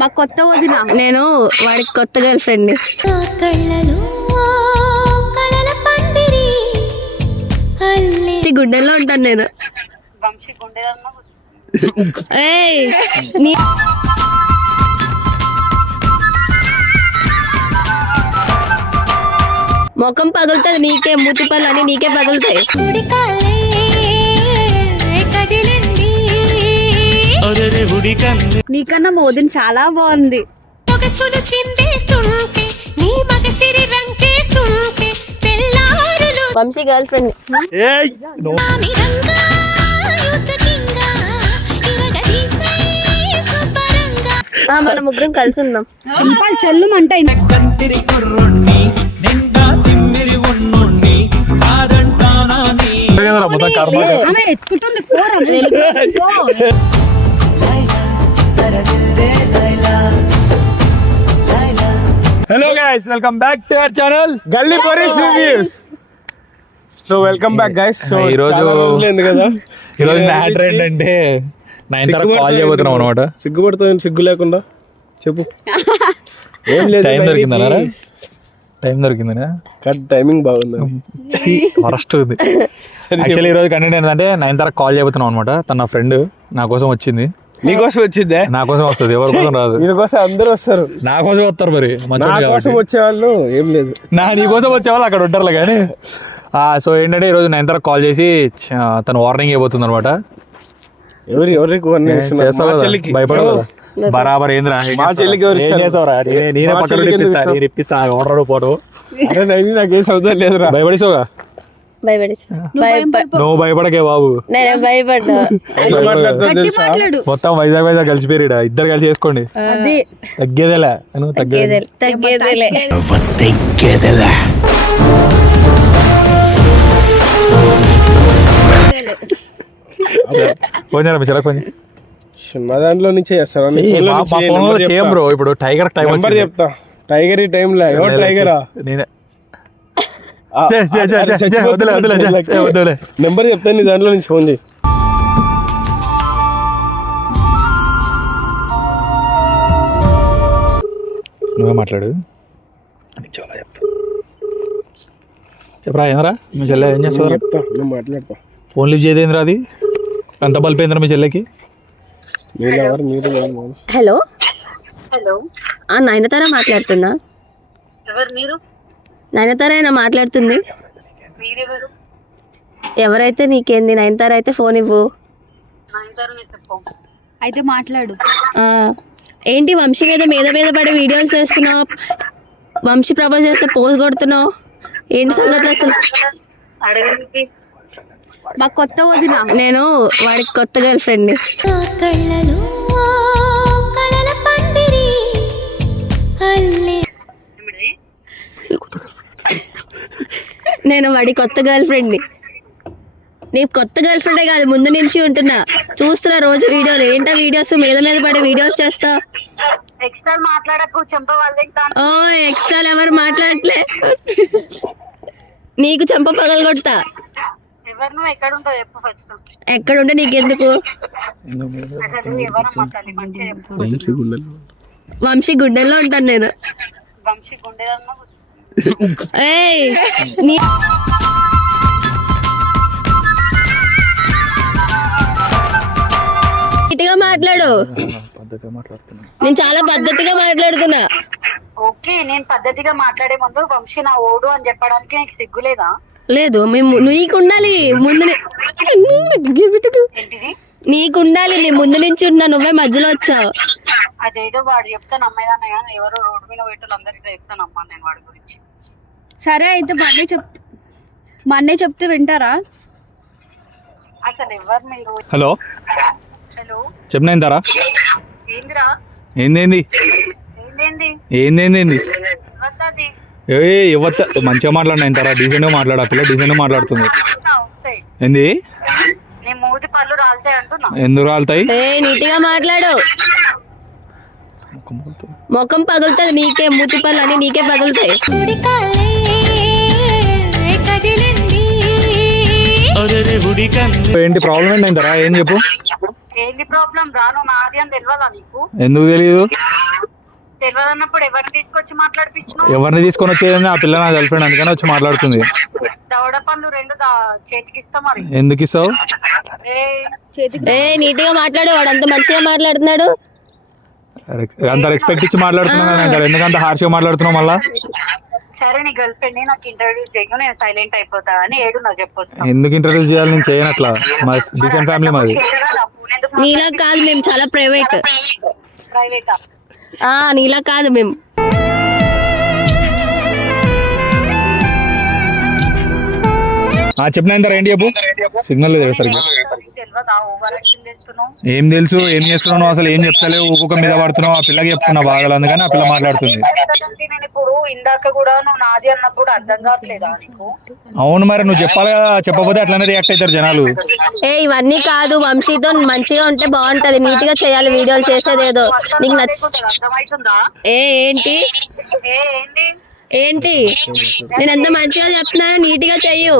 మా కొత్త వదిన. నేను వాడికి కొత్త గర్ల్ ఫ్రెండ్ ని. గుండెల్లో ఉంటాను నేను. ముఖం పగులుతుంది నీకే, మూతి పళ్ళు అని నీకే పగులుతాయి. నీకన్నా మా వదిన చాలా బాగుంది. Vamshi girl friend. మన ముగ్గురం కలిసి ఉందాం. చెంపాలు చెల్లుమంటాయి. ఎత్తుకుంటుంది. Hello guys, welcome back to our channel Galli Poris reviews. So welcome back guys. So ఈ రోజు మ్యాటర్ ఏంటంటే నైన్తార కాల్ చేయబోతున్నాం అనమాట. సిగ్గుపడుతుంది, సిగ్గు లేకుండా చెప్పు. ఏం లేదు, టైం దొరికిందనా? టైం దొరికిందనా? టైమింగ్ బాగుంది. వరస్ట్ ఉంది. యాక్చువల్లీ ఈ రోజు కంటెంట్ ఏంటంటే నైన్తార కాల్ చేయబోతున్నాం అనమాట. తన నా ఫ్రెండ్ నా కోసం వచ్చింది. నీకోసం వచ్చిందే? నా కోసం వస్తుంది, ఎవరి కోసం రాదు. నీకోసం అందరూ వస్తారు, నా కోసం వస్తారు. మరి వచ్చేవాళ్ళు ఏం లేదు, నీ కోసం వచ్చేవాళ్ళు అక్కడ ఉంటారు కానీ. సో ఏంటంటే ఈరోజు నైన్తార కాల్ చేసి తను వార్నింగ్ ఇవ్వబోతుంది అనమాట. భయపడవు బరాబర్. ఏంద్రా మా చెల్లికి నేనే పక్కన ఇప్పిస్తా ఆర్డర్ పోవడం. నాకేం చదువు లేదురా. భయపడిస్తావుగా? నువ్వు భయపడకే బాబు. మొత్తం వైజాగ్ కలిసిపోయి ఇద్దరు కలిసి చేసుకోండి. తగ్గేదేలే కొంచెం మీ చెల్లె కొంచెం మా దాంట్లో నుంచే చేయం బ్రో. ఇప్పుడు టైగర్ టైం చెప్తా. టైగర్ ఈ టైంలో ఎవరు టైగరా? నేనే. నెంబర్ చెప్తాను, నీ దాంట్లో నుంచి ఫోన్ చేయి. నువ్వే మాట్లాడు. చెప్పరా ఏంద్రా మీ చెల్లె ఏం చేస్తా? చెప్తా, నువ్వు మాట్లాడతా. ఫోన్ లిఫ్ట్ చేయదేంద్రా? అది ఎంత బలిపోయిందిరా మీ చెల్లెకి? హలో హలో, నయనతార మాట్లాడుతుందా? ఎవరు మీరు? నయనతార మాట్లాడుతుంది. ఎవరైతే నీకేంది? నయనతార అయితే ఫోన్ ఇవ్వు. అయితే మాట్లాడు. ఏంటి వంశీ మీద పడే వీడియోలు చేస్తున్నావు? వంశీ ప్రపోజ్ చేస్తే పోజ్ కొడుతున్నావు, ఏంటి సంగతి అసలు? మా కొత్త వదిన. నేను వాడికి కొత్త గర్ల్ ఫ్రెండ్ ని. నేను వాడి కొత్త గర్ల్ ఫ్రెండ్ ని. నీ కొత్త గర్ల్ ఫ్రెండే కాదు, ముందు నుంచి ఉంటున్నా, చూస్తున్నా రోజు వీడియోలు. ఏంటో వీడియోస్ మీద పడే వీడియోస్ చేస్తావు. ఓ ఎక్స్ట్రా ఎవరు మాట్లాడట్లే, నీకు చెంప పగలు కొడతా. ఎక్కడుంటే నీకెందుకు? వంశీ గుండెల్లో ఉంటాను నేను. గట్టిగా మాట్లాడు. నేను చాలా పద్ధతిగా మాట్లాడుతున్నా. ఓకే, నేను పద్ధతిగా మాట్లాడే ముందు వంశీ నా ఓడు అని చెప్పడానికి నీకు సిగ్గులేదా? లేదు, నీకు ఉండాలి ముందు. నీకు ఉండాలి, నీ ముందు నుంచి ఉన్నా, నువ్వే మధ్యలో వచ్చావు. అదేదో వాడు చెప్తాను అమ్మాయిదన్నయ్య, ఎవరో రోడ్డు మీద పెట్టాలి అందరికీ చెప్తాను అమ్మా నేను వాడి గురించి. సరే అయితే మా అన్నయ్య చెప్తే వింటారా? అసలు ఎవరు మీరు? హలో హలో, చెప్పినారా? ఏందిరా? ఏందేంది మంచిగా మాట్లాడిన ఇంతారా, డీసెంట్ గా మాట్లాడా. పిల్ల డీసెంట్ గా మాట్లాడుతుంది. ఏంది? ఎందుకు రాలుతాయి? నీట్గా మాట్లాడు. ముఖం పగులుతుంది నీకే, మూతి పళ్ళు అని నీకే పగులుతాయి. ఏంటి ప్రాబ్లం ఏంటంటారా? ఏం చెప్పు. ఏంది ప్రాబ్లం? రాను నాది అని తెలియదా నీకు? ఎందుకు తెలియదు? తెలియదన్నప్పుడు ఎవరిని తీసుకొచ్చి మాట్లాడిపించినావు? ఎవరిని తీసుకొని వచ్చేది? ఆ పిల్ల నా గర్ల్ ఫ్రెండ్, అందుకని వచ్చి మాట్లాడుతుంది. దవడ పనులు 2 చేతికి ఇస్తా మరి. ఎందుకు ఇస్తావు? నీట్ గా మాట్లాడు, వాడు అంత మంచిగా మాట్లాడుతున్నాడు. అంత రెస్పెక్ట్ ఇచ్చి మాట్లాడుతున్నాను అంటారు, ఎందుకంత హార్ష్గా మాట్లాడుతున్నావు మళ్ళా? సరే నీ గర్ల్ ఫ్రెండ్ ని నాకు ఇంట్రడ్యూస్ చేయకు, నేను సైలెంట్ అయిపోతా అని ఏడు నాకు చెప్పొస్తా. ఎందుకు ఇంట్రడ్యూస్ చేయాలి? నేను చేయను అట్లా. మా డిసెంట్ ఫ్యామిలీ మాది. నీలా కాదు, మేము చాలా ప్రైవేట్. ప్రైవేటా? నీలా కాదు మేము. చెప్పిన ఏంటి చెప్పు. సిగ్నల్ లేదు సరిగ్గా. తెలియదా ఓవర్ యాక్షన్ చేస్తున్నావు? ఏం తెలుసు? ఏం చేస్తున్నావు? అసలు ఏం చెప్తలేవు, ఒక్కొక్క మీద పడుతున్నావు. ఆ పిల్లకి చెప్తున్నా బాగా, అందుకని ఆ పిల్ల మాట్లాడుతుంది. నేను ఇప్పుడు ఇందాక కూడా నువ్వు నాది అన్నప్పుడు అర్థం కావట్లేదా నీకు? అవును, మరి నువ్వు చెప్పాలి కదా. చెప్పకపోతే అట్లానే రియాక్ట్ అవుతారు జనాలు. ఇవన్నీ కాదు, వంశీతో మంచిగా ఉంటే బాగుంటది. నీట్ గా చేయాలి వీడియోలు, చేసేదేదో నీకు అర్థమవుతుందా? ఏంటి ఏంటి నేను ఎంత మంచిగా చెప్తున్నాను, నీట్ గా చెయ్యు.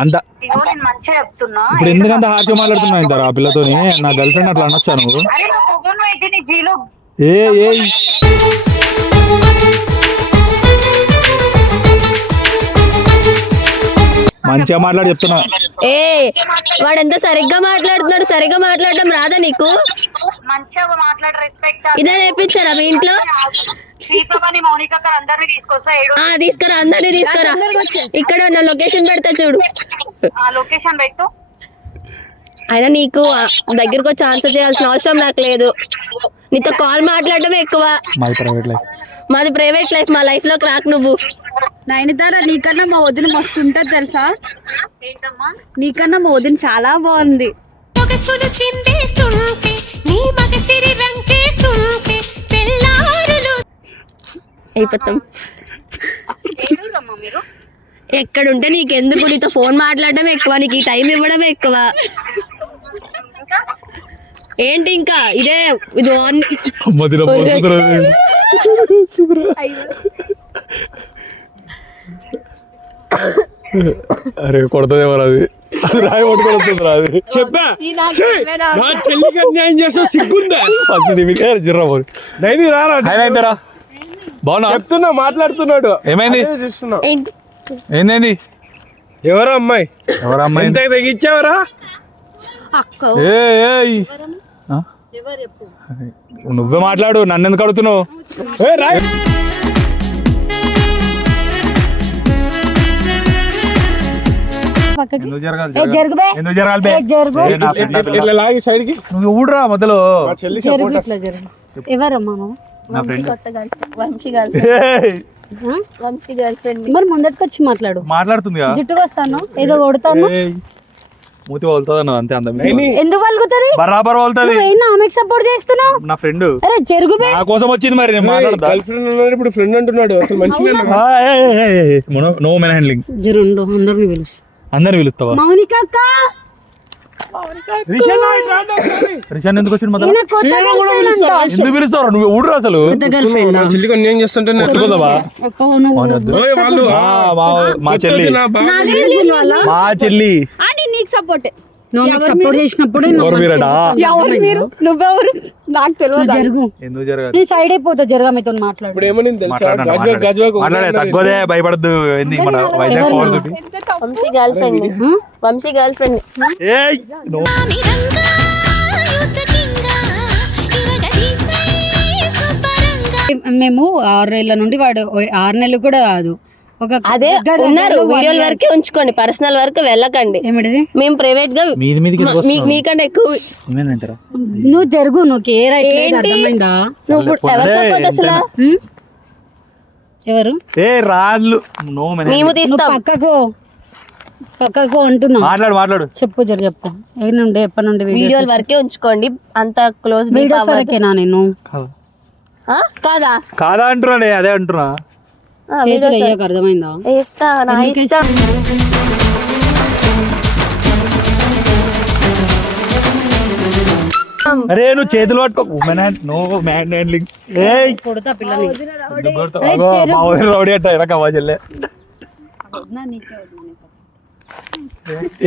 అంత నేను మంచిగా చెప్తున్నా. ఇప్పుడు ఎందుకంత హార్ష్గా మాట్లాడుతున్నావు ఇంత ఆ పిల్లతోని? నా గర్ల్ ఫ్రెండ్ అట్లా అనొచ్చా నువ్వు? అరే నా పొగను అయితే నీ జీలో మంచిగా మాట్లాడి చెప్తున్నా. వాడు ఎంత సరిగ్గా మాట్లాడుతున్నాడు. సరిగ్గా మాట్లాడడం రాదా నీకు? మంచిగా మాట్లాడ రెస్పెక్ట్ ఇదే నేర్పించారా మీ ఇంట్లో? తీసుకురా, అందరినీ తీసుకురా. ఇక్కడ నా లొకేషన్ పెడతా చూడు. లొకేషన్ పెట్టు. అయినా నీకు దగ్గరకు వచ్చి ఆన్సర్ చేయాల్సిన అవసరం నాకు లేదు. నీతో కాల్ మాట్లాడటమే ఎక్కువ. మాది ప్రైవేట్ లైఫ్, మా లైఫ్ లోకి రాకు నువ్వు. నైనితార, నీకన్నా మా వదిన మస్తు ఉంటది తెలుసా? నీకన్నా మా వదిన చాలా బాగుంది. అయిపోతాం. ఎక్కడుంటే నీకెందుకు? నీతో ఫోన్ మాట్లాడడం ఎక్కువ, నీకు ఈ టైం ఇవ్వడం ఎక్కువ. ఏంటి ఇంకా ఇదే ఇది అరే కొడతాదేమో అది. రాయి పట్టుకొని అది. చెప్పా చెల్లికి అన్యాయం చేస్తా సిగ్గుందా? జిర్రా బాగున్నా? చెప్తున్నా, మాట్లాడుతున్నాడు. ఏమైంది? ఏంది? ఎవరో అమ్మాయి, ఎవరు అమ్మాయి? ఎంత తగ్గించావరా? నువ్వే మాట్లాడు, నన్ను ఎందుకు అడుగుతున్నావు? ఇట్లా లాగి సైడ్ కి నువ్వు ఊడురా మధ్యలో. చెల్లి ఎవరమ్మా? నా ఫ్రెండ్. మరి ముందటికి వచ్చి మాట్లాడుతుంది. జుట్టుకు వస్తాను, ఏదో కొడతాను. మూతి వలుతుంది అన్నది అంతే. అందం ఎందుకు వలుగుతుంది? బరాబర్ వలుతుంది. ఆమెకు సపోర్ట్ చేస్తున్నావు? నా ఫ్రెండ్. అరే జరుగు, నా కోసం వచ్చింది. మరి నేను మాట్లాడతా. గర్ల్ ఫ్రెండ్ ఉన్నాడు, ఇప్పుడు ఫ్రెండ్ అంటున్నాడు. అసలు మంచిగా నో మెన్ హ్యాండ్లింగ్. జరుండు, అందరిని పిలుసు. అందరిని పిలుస్తావా? మౌనిక అక్క. రిషాన్ ఎందుకు వచ్చింది? ఎందుకు పిలుస్తావు? నువ్వు ఊడరా అసలు. చెల్లికి అన్యాయం చేస్తుంటే మా చెల్లి నీకు సపోర్ట్ చేసినప్పుడు నువ్వెవరు నాకు తెలియదు. జరుగు, ఎందుకు జరగదు? నేను సైడ్ అయిపోతా. జరగా మీతో మాట్లాడు. ఇప్పుడు ఏమని తెలుసా? తగ్గదే భయపడద్దు. ఏంది మన Vizag Vamsi girl friend. Vamsi girl friend. మేము 6 నెలల నుండి, వాడు 6 నెలలు కూడా కాదు, అదే ఉన్నారు. వీడియోల వరకే ఉంచుకోండి, పర్సనల్ వరకు వెళ్ళకండి. మేము ప్రైవేట్ గా మీకంటే ఎక్కువ. నువ్వు జరుగు, నువ్వు ఏ రైట్ అర్థమైందా? నువ్వు ఎవరు సపోర్ట్ అసలు? ఎవరు? మేము తీస్తాం. పక్కకు అంటున్నా. మాట్లాడు. చెప్పు జర చెప్పు. ఎప్పటి నుండి వీడియోల వరకే ఉంచుకోండి, అంత క్లోజ్. వీడియోస్ వరకేనా? నేను కాదా అంటున్నా. అదే అంటున్నా. అర్థమైందా? అరే నువ్వు చేతులు పట్టుకో. No manhandling. కొడతా పిల్లని. రౌడీ అట్ట ఇలా కవ్వా చెల్లె.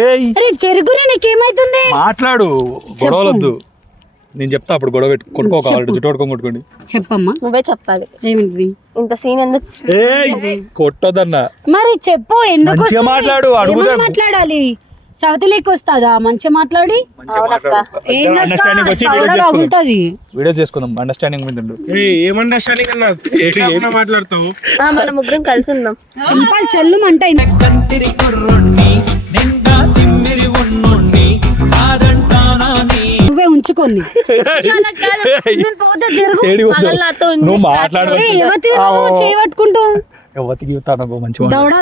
ఏయ్ అరే చెరుకురా నీకేమైతుంది మాట్లాడు, గొడవలొద్దు. నేను చెప్తా అప్పుడు గొడవ కొట్టుకో కావాలి, జుట్టు కొట్టుకొని కొట్టుకోండి. చెప్పమ్మా, నువ్వే చెప్పాలి. ఏమిటి ఇంత సీన్ ఎందుకు? ఏయ్ కొట్టొద్దన్నా. మరి చెప్పు, ఎందుకు మంచిగా వస్తుంది? మాట్లాడు, అడుగుదా. ఏమని మాట్లాడాలి? సవతిలేకి వస్తుందా మంచిగా మాట్లాడి? అండర్స్టాండింగ్ వచ్చి వీడియోస్ చేసుకుందాం. అండర్స్టాండింగ్ మీద ఉండు. ఏమన్నా స్టార్టింగ్ అన్నా మాట్లాడతావు? మన ముగ్గురం కలిసి ఉందాం. చెంపాలు చెల్లు అంటాయి. నువ్వే ఉంచుకోని ఏడికి వద్దు. నువ్వు మాట్లాడు. చేయబట్టుకుంటూ ఎవరికి చెప్తాను మంచిగా దౌడా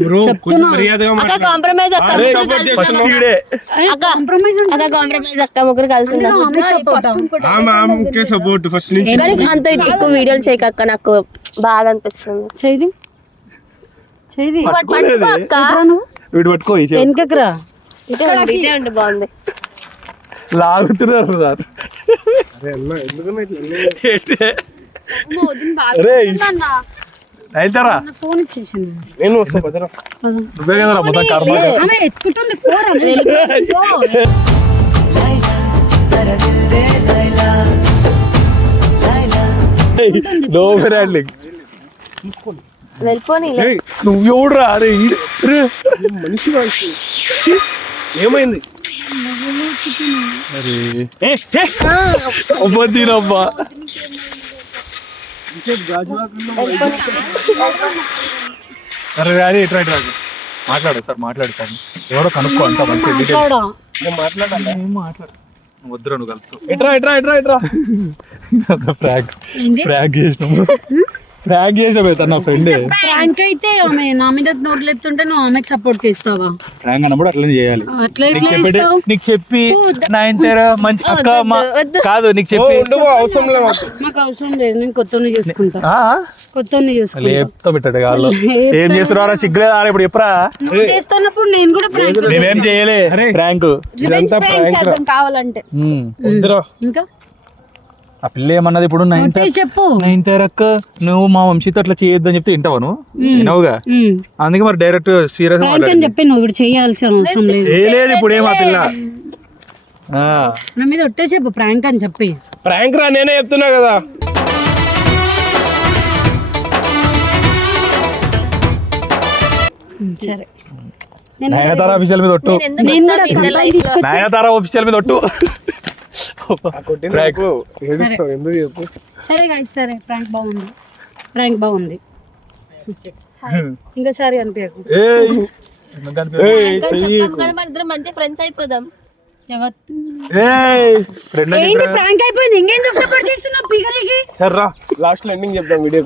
బ్రో చెప్తున్నా. మర్యాదగా అక్క కాంప్రమైజ్ అక్క, ముగ్గురు కలిసి ఉందాం. అక్క కాంప్రమైజ్ అక్క కాంప్రమైజ్ అక్క, ముగ్గురు కలిసి ఉందాం. ఆమె సపోర్ట్ ఫస్ట్ నుంచి. కానీ అంత ఎక్కువ వీడియోలు చేయకక్క, నాకు బాధ అనిపిస్తుంది. చేది చేది పట్టుకో అక్క. వీడు పట్టుకో. వెనకరా ఇదే ఉండి బాగుంది. లాగుతున్నారు సార్. అరే అన్న ఎందుకన్నా ఇట్లా అయితారా ఫోన్ ఇచ్చేసింది. నేను వస్తా భద్రా. నువ్వే కదరా మొత్తం కర్మ. ఆమె ఎత్తుకుంటుంది. పోరా వెళ్ళిపోని. నువ్వు ఎవడురా? అరే మనిషి వాయిస్ ఏమైంది? అబ్బా అరే అది ఇట్రా ఇట్రా మాట్లాడు సార్, మాట్లాడుతాను. ఎవరో కనుక్కో అంత మంచి మాట్లాడా. మాట్లాడు. వద్దురా నువ్వు కలుపుతావు. ఎట్రా ఎట్రా ఎట్రా ఎట్రా. ఫ్రాంక్ చేసినాము, ఫ్రాంక్ చేసినావు తన ఫ్రెండ్. ప్రాంక్ అయితే ఆమె నా మీద నోరు లేపుతుంటే నువ్వు ఆమెకు సపోర్ట్ చేస్తావా? ఫ్రాంక్ అన్నప్పుడు అట్లనే చేయాలి. అట్లా నీకు చెప్పి నీకు చెప్పి నా ఇంటర్ మంచి అక్క కాదు నీకు చెప్పి అవసరం లేదు. మాకు అవసరం లేదు, నేను కొత్తని చూసుకుంటా. కొత్తని చూసుకుంటా. లేపుతా పెట్టాడు కాళ్ళు. ఏం చేస్తున్నారా? సిగ్గులేదా? ఇప్పుడు ఎప్పుడా నువ్వు చేస్తున్నప్పుడు నేను కూడా ప్రాంక్ నేనేం చేయలే. ఫ్రాంక్ కావాలంటే ఇంకా ఆ పిల్ల ఏమన్నది ఇప్పుడు చెప్పు. నైన్త్ అక్క నువ్వు మా వంశీతో అట్లా చేయొద్దని చెప్తే వింటావా నువ్వు? వినవుగా. అందుకే మరి డైరెక్ట్ సీరియస్ అని చెప్పి నువ్వు ఇప్పుడు చేయాల్సిన అవసరం లేదు. లేదు ఇప్పుడు ఏమా పిల్ల నా మీద ఒట్టే చెప్పు ప్రాంక్ అని చెప్పి. ప్రాంక్ రా, నేనే చెప్తున్నా కదా. సరే నయనతార ఆఫీషియల్ మీద ఒట్టు. నేను కూడా కంప్లైంట్ తీసుకొచ్చి నయనతార ఆఫీషియల్ మీద ఒట్టు. ఎందుకు చెప్పు. సరే గాయస్, సరే ప్రాంక్ బాగుంది, ప్రాంక్ బాగుంది. ఇంకోసారి అనిపించకు. మంచి ఫ్రెండ్స్ అయిపోదాం. ఏంటి ప్రాంక్ అయిపోయింది, ఇంకెందుకు సపోర్ట్ చేస్తున్నావు పీకరికి? సర్రా లాస్ట్ లో ఎండింగ్ చెప్తాం వీడియో.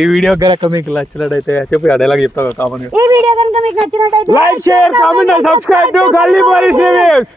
ఈ వీడియో కనుక మీకు నచ్చినట్టయితే చెప్పి ఆ డైలాగ్ చెప్తావు కామన్. ఈ వీడియో కనుక మీకు నచ్చినట్టయితే like, share, comment, subscribe to గల్లీ బాయ్స్ రివ్యూస్.